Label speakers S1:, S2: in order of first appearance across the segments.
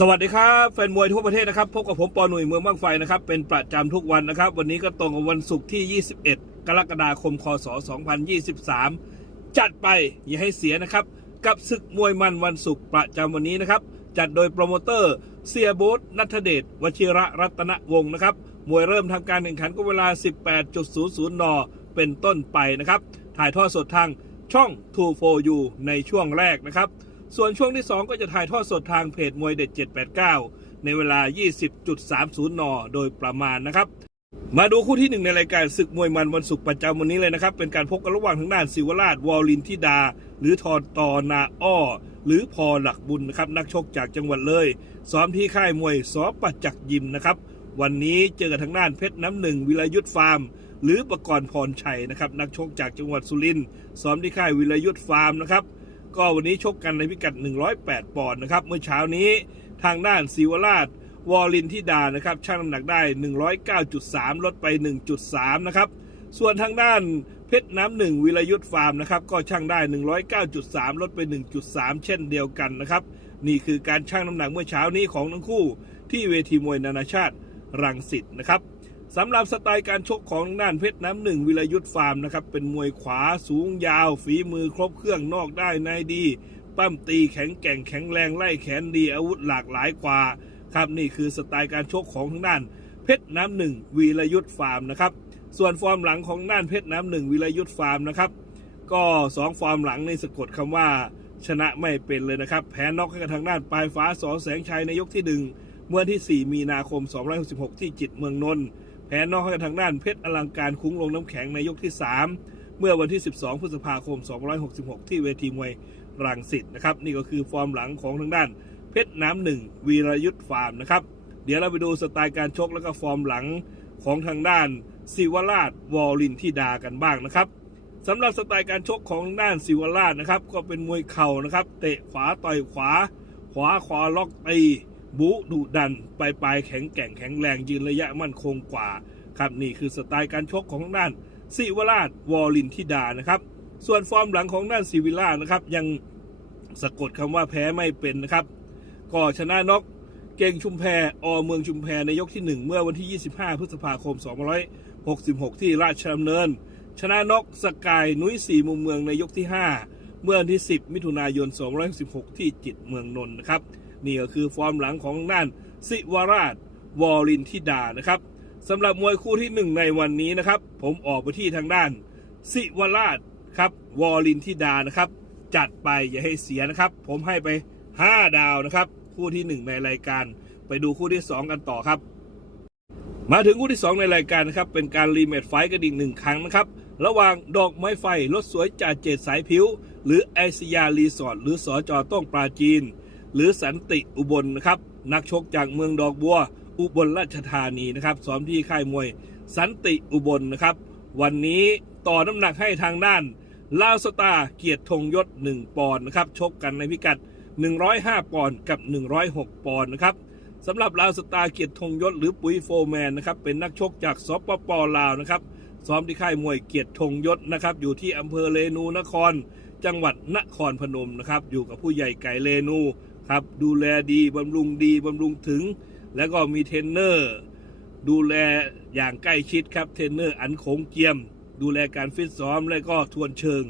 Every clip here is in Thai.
S1: สวัสดีครับแฟนมวยทั่วประเทศนะครับพบกับผมปอหนุ่ยเมืองบ้างไฟนะครับเป็นประจำทุกวันนะครับ วันนี้ก็ตรงกับวันศุกร์ที่ 21 กรกฎาคม คศ 2023 จัดไปอย่าให้เสียนะครับ กับศึกมวยมันวันศุกร์ประจำวันนี้นะครับ จัดโดยโปรโมเตอร์เสียโบ๊ทนัทเดชวชิระรัตนวงศ์นะครับมวยเริ่มทำการแข่งขันก็เวลา 18.00 น เป็นต้นไปนะครับ ถ่ายทอดสดทางช่อง 2 4 u ในช่วงแรกนะครับ ส่วนช่วงที่ 2 ก็จะถ่ายทอดสดทางเพจมวยเด็ด 789 ในเวลา 20.30 น โดยประมาณนะครับ มาดูคู่ที่หนึ่งในรายการศึกมวยมันวันศุกร์ประจำวันนี้เลยนะครับ เป็นการพบกันระหว่างทางด้านศิวราชวอลลินทิดา หรือทอตอนาอ้อ หรือพอหลักบุญนะครับนักชกจากจังหวัดเลย ซ้อมที่ค่ายมวยสอปัจจักยิมนะครับวันนี้เจอกับทางด้านเพชรน้ำหนึ่งวิรยุทธฟาร์ม หรือประกรณ์พรชัยนะครับนักชกจากจังหวัดสุรินทร์ซ้อมที่ค่ายวิรยุทธฟาร์มนะครับ ก็วันนี้ชกกันในพิกัด 108 ปอนด์นะครับ เมื่อเช้านี้ทางด้านศิวราชวอลินทิดานะครับชั่งน้ำหนักได้ 109.3 ลดไป 1.3 นะครับ ส่วนทางด้านเพชรน้ำหนึ่งวิรยุทธฟาร์มนะครับ ก็ชั่งได้ 109.3 ลดไป 1.3 เช่นเดียวกันนะครับ นี่คือการชั่งน้ำหนักเมื่อเช้านี้ของทั้งคู่ที่เวทีมวยนานาชาติรังสิตนะครับ สำหรับสไตล์การชกของทางด้านเพชรน้ำหนึ่งวิรยุทธ์ฟาร์มนะครับ เป็นมวยขวาสูงยาว ฝีมือครบเครื่องนอกได้ในดี ปั้มตีแข็งแกร่งแข็งแรงไล่แขนดีอาวุธหลากหลายกว่า ครับนี่คือสไตล์การชกของทางด้าน เพชรน้ำหนึ่งวีรยุทธ์ฟาร์มนะครับ ส่วนฟอร์มหลังของด้านเพชรน้ำหนึ่งวีรยุทธ์ฟาร์มนะครับ ก็สองฟอร์มหลังในสะกดคำว่า ชนะไม่เป็นเลยนะครับ แพ้น็อกให้กับทางด้านปลายฟ้าสอแสงชัยในยกที่หนึ่งเมื่อที่ 4 มีนาคม2566 ที่จิตเมืองนนท์ แพ้นอกให้กับทางด้านเพชรอลังการคุ้งลงน้ำแข็งในยกที่ 3 เมื่อวันที่ 12 พฤษภาคม 2566 ที่เวทีมวยรังสิตนะครับ นี่ก็คือฟอร์มหลังของทางด้าน เพชรน้ำหนึ่งวีรยุทธฟาร์มนะครับ เดี๋ยวเราไปดูสไตล์การชกแล้วก็ฟอร์มหลังของทางด้านศิวราชวอลินทิดากันบ้างนะครับสำหรับสไตล์การชกของทางด้านศิวราชนะครับ ก็เป็นมวยเข่านะครับ เตะขวาต่อยขวา ขวาขวาล็อกตี บุดุดันปลายปลายแข็งแกร่งแข็งแรงยืนระยะมั่นคงกว่าครับนี่คือสไตล์การชกของด้านศิวราชวอลินทิดานะครับ ส่วนฟอร์มหลังของด้านศิวิล่านะครับยังสะกดคำว่าแพ้ไม่เป็นนะครับ ก็ชนะน็อกเก่งชุมแพอเมืองชุมแพในยกที่ 1 เมื่อวันที่ 25 พฤษภาคม 2566 ที่ราชดำเนิน ชนะน็อกสกายนุ้ยสีมุมเมืองในยกที่ 5 เมื่อวันที่ 10 มิถุนายน 2566 ที่จิตเมืองนนท์นะครับ นี่ก็คือฟอร์มหลังของด้านศิวราชวอลินทิดานะครับสำหรับมวยคู่ที่หนึ่งในวันนี้นะครับ ผมออกไปที่ทางด้านศิวราชครับวอลินทิดานะครับ จัดไปอย่าให้เสียนะครับ ผมให้ไป 5 ดาวนะครับ คู่ที่ 1 ในรายการ ไปดูคู่ที่ 2 กันต่อครับ มาถึงคู่ที่ 2 ในรายการนะครับ เป็นการรีเมทไฟต์กันอีกหนึ่งครั้งนะครับ ระหว่างดอกไม้ไฟรถสวยจ่าเจดสายผิว หรือไอซิยารีสอร์ทหรือสอจอต้องปราจีน หรือสันติอุบลนะครับ นักชกจากเมืองดอกบัว อุบลราชธานีนะครับซ้อมที่ค่ายมวยสันติอุบลนะครับ วันนี้ต่อน้ำหนักให้ทางด้านลาวสตาเกียรติธงยศ 1 ปอนด์นะครับชกกันในพิกัด 105 ปอนด์กับ 106 ปอนด์นะครับสำหรับลาวสตาเกียรติธงยศหรือปุ๋ยโฟแมนนะครับเป็นนักชกจากสปปลาวนะครับซ้อมที่ค่ายมวยเกียรติธงยศนะครับอยู่ที่อำเภอเรนูนคร จังหวัดนครพนมนะครับอยู่กับผู้ใหญ่ไก่เรนู ครับดูแลดีบำรุงดีบำรุงถึง แล้วก็มีเทรนเนอร์ ดูแลอย่างใกล้ชิดครับเทรนเนอร์อันโขงเกียม ดูแลการฟิตซ้อมและก็ทวนเชิง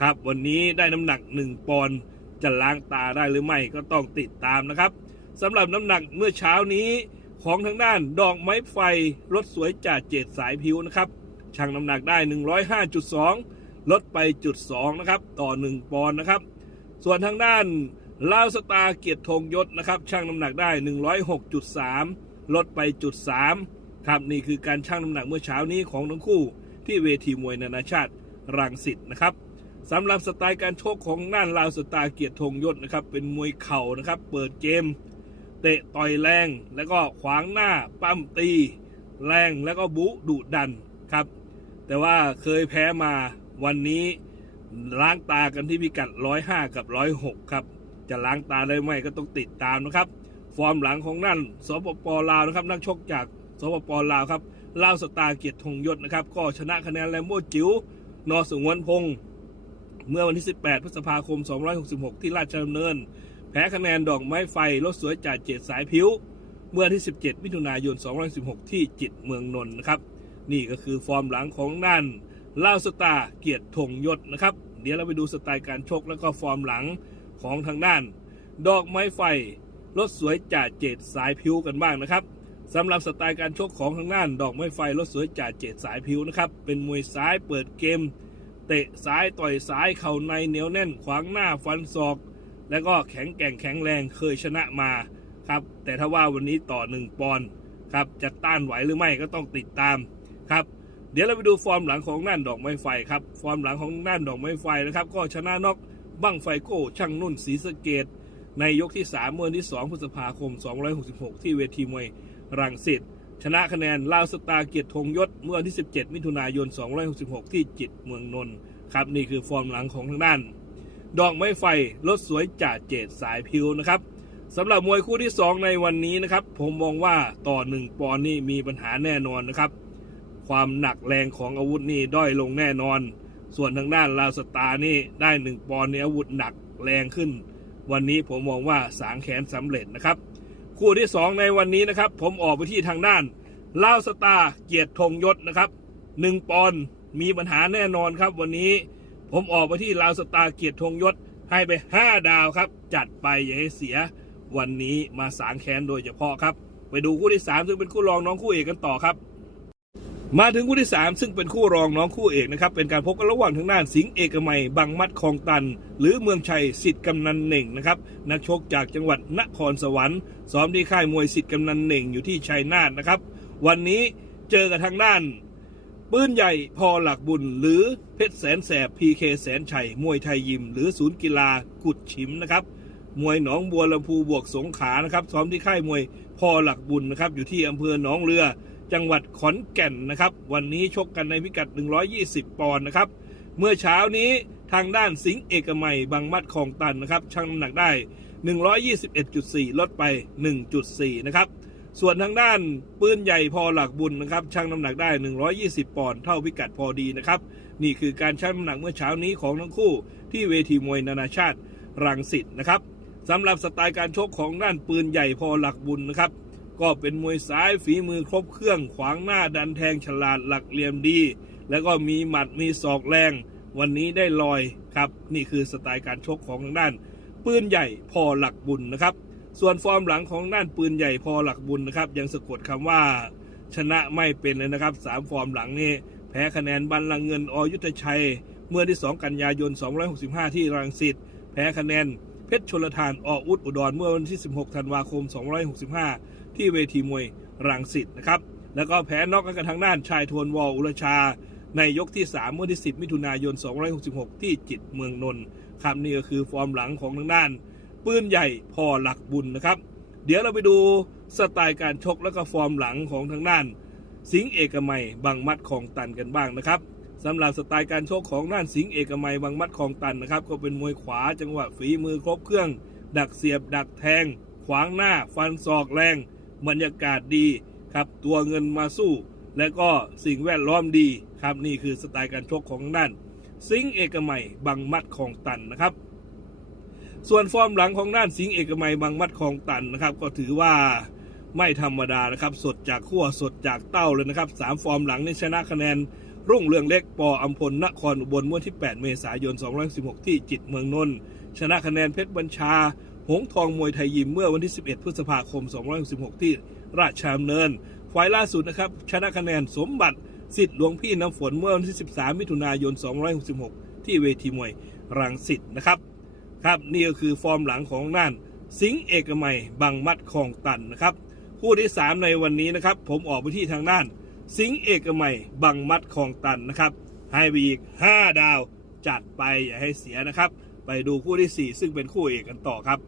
S1: ครับ วันนี้ได้น้ำหนัก 1 ปอนด์จะล้างตาได้หรือไม่ก็ต้องติดตามนะครับสำหรับน้ำหนักเมื่อเช้านี้ของทางด้านดอกไม้ไฟรถสวยจ่าเจดสายผิวนะครับชั่งน้ำหนักได้ 105.2 ลดไปจุด2นะครับต่อ 1 ปอนด์นะครับ ส่วนทางด้าน ลาวสตาร์เกียรติธงยศนะครับชั่งน้ำหนักได้ 106.3 ลดไปจุด3ครับนี่คือการชั่งน้ำหนักเมื่อเช้านี้ของทั้งคู่ ที่เวทีมวยนานาชาติรังสิตนะครับสำหรับสไตล์การชกของน่านลาวสตาร์เกียรติธงยศนะครับเป็นมวยเข่านะครับเปิดเกม เตะต่อยแรง แล้วก็ขวางหน้าปั้มตี แรงแล้วก็บุดุดันครับแต่ว่าเคยแพ้มาวันนี้ล้างตากันที่พิกัด 105 กับ 106 ครับ จะล้างตาได้ไหมก็ต้องติดตามนะครับ ฟอร์มหลังของนั่นสปปลาวนะครับ นักชกจากสปปลาวครับลาวสตาร์เกียรติธงยศนะครับ ก็ชนะคะแนนแลมโบจิ๋วนอสงวนพงศ์เมื่อวันที่ 18 พฤษภาคม 266 ที่ราชดำเนิน แพ้คะแนนดอกไม้ไฟรถสวยจ่าเจดสายพิ้วเมื่อที่ 17 มิถุนายน2016 ที่จิตเมืองนนท์นะครับ นี่ก็คือฟอร์มหลังของด้านล่าวสตาร์เกียรติธงยศนะครับ เดี๋ยวเราไปดูสไตล์การชกแล้วก็ฟอร์มหลัง ของทางด้าน ดอกไม้ไฟรถสวยจ่าเจดสายพิวกันบ้างนะครับสำหรับสไตล์การชกของทางด้าน ดอกไม้ไฟรถสวยจ่าเจดสายพิวนะครับเป็นมวยซ้ายเปิดเกม เตะซ้ายต่อยซ้ายเข่าในเหนียวแน่นขวางหน้าฟันศอก แล้วก็แข็งแกร่งแข็งแรงเคยชนะมาครับแต่ถ้าว่าวันนี้ต่อหนึ่งปอนด์ครับจะต้านไหวหรือไม่ก็ต้องติดตามครับเดี๋ยวเราไปดูฟอร์มหลังของน่านดอกไม้ไฟครับฟอร์มหลังของน่านดอกไม้ไฟนะครับก็ชนะน็อก บั้งไฟโก้ช่างนุ่นศรีสะเกดในยกที่ 3 เมื่อวันที่ 2 พฤษภาคม 266 ที่เวทีมวยรังสิตชนะคะแนนลาวสตาเกียรติธงยศเมื่อวันที่ 17 มิถุนายน 266 ที่จิตเมืองนนท์ครับนี่คือฟอร์มหลังของทางด้าน ดอกไม้ไฟรถสวยจ่าเจดสายพิวนะครับสำหรับมวยคู่ที่ 2 ในวันนี้นะครับ ผมมองว่าต่อ 1 ปอนนี่มีปัญหาแน่นอนนะครับ ความหนักแรงของอาวุธนี่ด้อยลงแน่นอน ส่วนทางด้านลาวสตาร์นี่ได้ 1 ปอนด์ในอาวุธหนักแรงขึ้น วันนี้ผมมองว่าสางแขนสำเร็จนะครับ คู่ที่ 2 ในวันนี้นะครับ ผมออกไปที่ทางด้านลาวสตาร์เกียรติธงยศนะครับ 1 ปอนด์มีปัญหาแน่นอนครับ วันนี้ผมออกไปที่ลาวสตาร์เกียรติธงยศให้ไป 5 ดาวครับ จัดไปอย่าให้เสียวันนี้มาสางแค้นโดยเฉพาะครับ ไปดูคู่ที่ 3 ซึ่งเป็นคู่รองน้องคู่เอกกันต่อครับ มาถึงคู่ที่ 3 ซึ่งเป็นคู่รองน้องคู่เอกนะครับ เป็นการพบกันระหว่างทางด้านสิงห์เอกมัยบังมัดคลองตัน หรือเมืองชัยสิทธิ์กำนันเหน่งนะครับนักชกจากจังหวัดนครสวรรค์ซ้อมที่ค่ายมวยสิทธิ์กำนันเหน่งอยู่ที่ชัยนาทนะครับ วันนี้เจอกับทางด้านปืนใหญ่พอหลักบุญ หรือเพชรแสนแสบพีเคแสนชัยมวยไทยยิม หรือศูนย์กีฬากุดฉิมนะครับมวยหนองบัวลำพูบวกสงขานะครับซ้อมที่ค่ายมวยพอหลักบุญนะครับอยู่ที่อำเภอหนองเรือ จังหวัดขอนแก่นนะครับ วันนี้ชกกันในพิกัด 120 ปอนด์นะครับ เมื่อเช้านี้ทางด้านสิงห์เอกมัยบางมัดคลองตันนะครับชั่งน้ำหนักได้ 121.4 ลดไป 1.4 นะครับ ส่วนทางด้านปืนใหญ่พอหลักบุญนะครับชั่งน้ำหนักได้ 120 ปอนด์เท่าพิกัดพอดีนะครับ นี่คือการชั่งน้ำหนักเมื่อเช้านี้ของทั้งคู่ ที่เวทีมวยนานาชาติรังสิตนะครับสำหรับสไตล์การชกของด้านปืนใหญ่พอหลักบุญนะครับ ก็เป็นมวยซ้ายฝีมือครบเครื่องขวางหน้าดันแทงฉลาดหลักเหลี่ยมดี แล้วก็มีหมัดมีศอกแรง วันนี้ได้ลอยครับ นี่คือสไตล์การชกของทางด้าน ปืนใหญ่พอหลักบุญนะครับ ส่วนฟอร์มหลังของด้านปืนใหญ่พอหลักบุญนะครับ ยังสะกดคำว่า ชนะไม่เป็นเลยนะครับสามฟอร์มหลังนี่แพ้คะแนนบัลลังเงินอยุทธชัย เมื่อที่ 2 กันยายน 265 ที่รังสิตแพ้คะแนน ชรชลทานออุดอุดรเมื่อวันที่ 16 ธันวาคม 265 ที่เวทีมวยรังสิตนะครับ แล้วก็แพ้นอกกันทางด้านชายทวนวออุรชา ในยกที่ 3 เมื่อที่ 10 มิถุนายน 266 ที่จิตเมืองนนท์ครับนี่ก็คือฟอร์มหลังของทางด้าน ปืนใหญ่พอหลักบุญนะครับ เดี๋ยวเราไปดูสไตล์การชกและก็ฟอร์มหลังของทางด้าน สิงเอกมัยบางมัดของตันกันบ้างนะครับ สำหรับสไตล์การชกของด้านสิงเอกมัยบางมัดของตันนะครับ ก็เป็นมวยขวาจังหวะฝีมือครบเครื่อง ดักเสียบ ดักแทง ขวางหน้า ฟันศอกแรง บรรยากาศดีครับตัวเงินมาสู้ และก็สิ่งแวดล้อมดีครับนี่คือสไตล์การชกของทางด้านสิงเอกมัยบางมัดของตันนะครับ ส่วนฟอร์มหลังของด้านสิงเอกมัยบางมัดคลองตันนะครับ ก็ถือว่าไม่ธรรมดานะครับ สดจากขั้วสดจากเต้าเลยนะครับสามฟอร์มหลังนี่ชนะคะแนน รุ่งเรืองเล็กปออัมพลนครอุบลเมื่อที่ 8 เมษายน 216 ที่จิตเมืองนนท์ชนะคะแนนเพชรบัญชา หงทองมวยไทยยิมเมื่อวันที่ 11 พฤษภาคม216ที่ราชดำเนินฝ่ายล่าสุดนะครับชนะคะแนนสมบัติสิทธิ์หลวงพี่น้ำฝนเมื่อวันที่ 13 มิถุนายน 266 ที่เวทีมวยรังสิตนะครับครับนี่ก็คือฟอร์มหลังของน่านสิงเอกมัยบางมัดคลองตันนะครับคู่ที่ 3 ในวันนี้นะครับ ผมออกไปที่ทางด้าน สิงเอกใหมัยบางมัดคลองตันนะครับ ให้ไปอีก 5 ดาวจัดไปอย่าให้เสียนะครับ ไปดูคู่ที่ 4 ซึ่งเป็นคู่เอกกันต่อครับ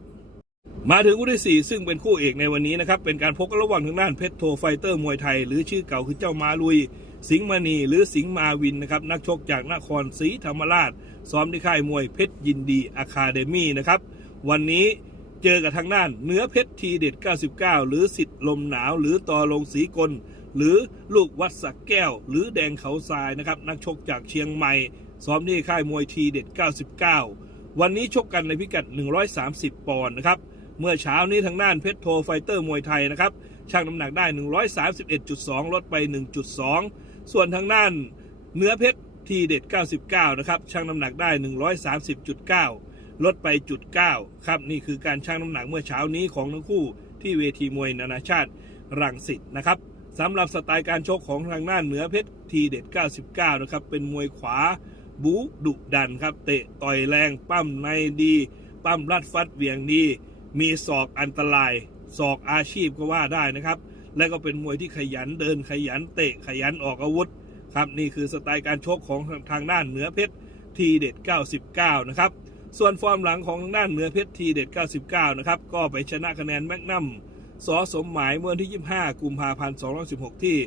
S1: มาถึงคู่ที่ 4 ซึ่งเป็นคู่เอกในวันนี้นะครับ เป็นการพบกันระหว่างทางด้านเพชรโทไฟเตอร์มวยไทย หรือชื่อเก่าคือเจ้ามาลุย สิงห์มณี หรือสิงห์มาวินนะครับนักชกจากนครศรีธรรมราช ซ้อมที่ค่ายมวยเพชรยินดีอะคาเดมี่นะครับวันนี้เจอกับทางด้านเนื้อเพชรทีเด็ด 99 หรือสิทธิ์ลมหนาว หรือต่อลงสีกล หรือลูกวัดสักแก้ว หรือแดงเขาทรายนะครับนักชกจากเชียงใหม่ซ้อมที่ค่ายมวยทีเด็ด 99 วันนี้ชกกันในพิกัด 130 ปอนด์นะครับเมื่อเช้านี้ทางด้านเพชรโทไฟเตอร์มวยไทยนะครับชั่งน้ำหนักได้ 131.2 ลดไป 1.2 ส่วนทางด้านเนื้อเพชรทีเด็ด 99 นะครับชั่งน้ำหนักได้ 130.9 ลดไปจุด9ครับนี่คือการชั่งน้ำหนักเมื่อเช้านี้ของทั้งคู่ที่เวทีมวยนานาชาติรังสิตนะครับ สำหรับสไตล์การชกของทางด้านเหนือเพชรทีเด็ด 99 นะครับ เป็นมวยขวาบูดุดันครับ เตะต่อยแรงปั้มในดี ปั้มรัดฟัดเวียงดี มีศอกอันตรายศอกอาชีพก็ว่าได้นะครับ และก็เป็นมวยที่ขยันเดินขยันเตะขยันออกอาวุธครับนี่คือสไตล์การชกของทางด้านเหนือเพชรทีเด็ด 99 นะครับ ส่วนฟอร์มหลังของทางด้านเหนือเพชรทีเด็ด 99 นะครับ ก็ไปชนะคะแนนแมกนัม สอสมหมายเมื่อวันที่ 25 กุมภาพันธ์ 216 ที่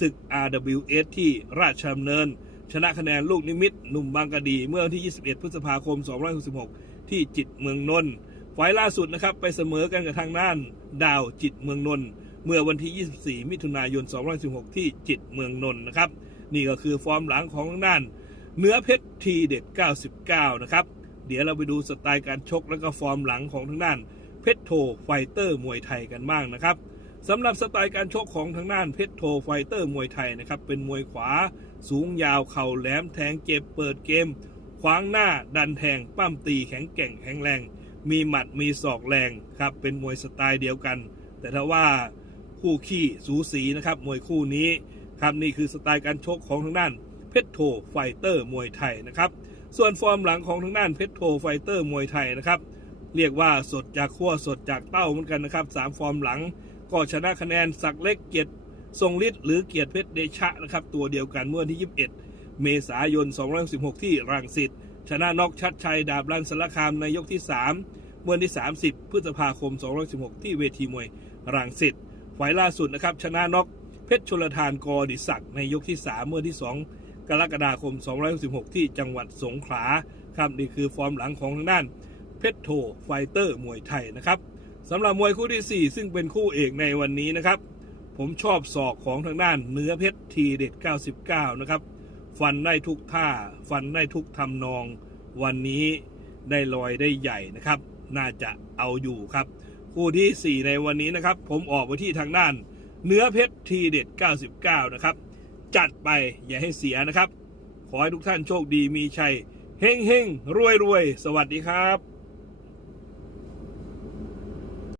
S1: ศึก RWS ที่ราชดำเนิน ชนะคะแนนลูกนิมิตหนุ่มบางกะดี เมื่อวันที่ 21 พฤษภาคม 266 ที่จิตเมืองนนท์ไฟล์ล่าสุดนะครับ ไปเสมอกันกับทางด้าน ดาวจิตเมืองนนท์เมื่อวันที่ 24 มิถุนายน 216 ที่จิตเมืองนนท์นะครับ นี่ก็คือฟอร์มหลังของทางด้าน เนื้อเพชรทีเด็ด 99 นะครับ เดี๋ยวเราไปดูสไตล์การชกและก็ฟอร์มหลังของทางด้าน เพชรโทไฟเตอร์มวยไทยกันบ้างนะครับสำหรับสไตล์การชกของทางด้านเพชรโทไฟเตอร์มวยไทยนะครับเป็นมวยขวา สูงยาวเข่าแหลมแทงเจ็บเปิดเกม ขวางหน้าดันแทงปั้มตีแข็งแกร่งแข็งแรง มีหมัดมีศอกแรงครับเป็นมวยสไตล์เดียวกัน แต่ถ้าว่าคู่ขี้สูสีนะครับมวยคู่นี้ครับนี่คือสไตล์การชกของทางด้านเพชรโทไฟเตอร์มวยไทยนะครับส่วนฟอร์มหลังของทางด้านเพชรโทไฟเตอร์มวยไทยนะครับ เรียกว่าสดจากขั้วสดจากเต้าเหมือนกันนะครับสามฟอร์มหลัง ก็ชนะคะแนนสักเล็กเกียรติทรงฤทธิ์หรือเกียรติเพชรเดชะนะครับตัวเดียวกันเมื่อวันที่ 21 เมษายน 216 ที่รังสิตชนะนอกชัดชัยดาบรันสารคามในยกที่ 3 เมื่อวันที่ 30 พฤษภาคม 216 ที่เวทีมวยรังสิตไฟล์ล่าสุดนะครับชนะนอกเพชรชลทานกอดิศักดิ์ในยกที่ 3 เมื่อวันที่ 2 กรกฎาคม 216 ที่จังหวัดสงขลาครับนี่คือฟอร์มหลังของทางด้าน เพชรโทไฟเตอร์มวยไทยนะครับสำหรับมวยคู่ที่ 4 ซึ่งเป็นคู่เอกในวันนี้นะครับ ผมชอบศอกของทางด้านเนื้อเพชรทีเด็ด 99 นะครับ ฟันได้ทุกท่า ฟันได้ทุกทำนอง วันนี้ได้ลอยได้ใหญ่นะครับ น่าจะเอาอยู่ครับ คู่ที่ 4 ในวันนี้นะครับ ผมออกไปที่ทางด้าน เนื้อเพชรทีเด็ด 99 นะครับ จัดไปอย่าให้เสียนะครับ ขอให้ทุกท่านโชคดีมีชัยเฮงเฮงรวยรวยสวัสดีครับ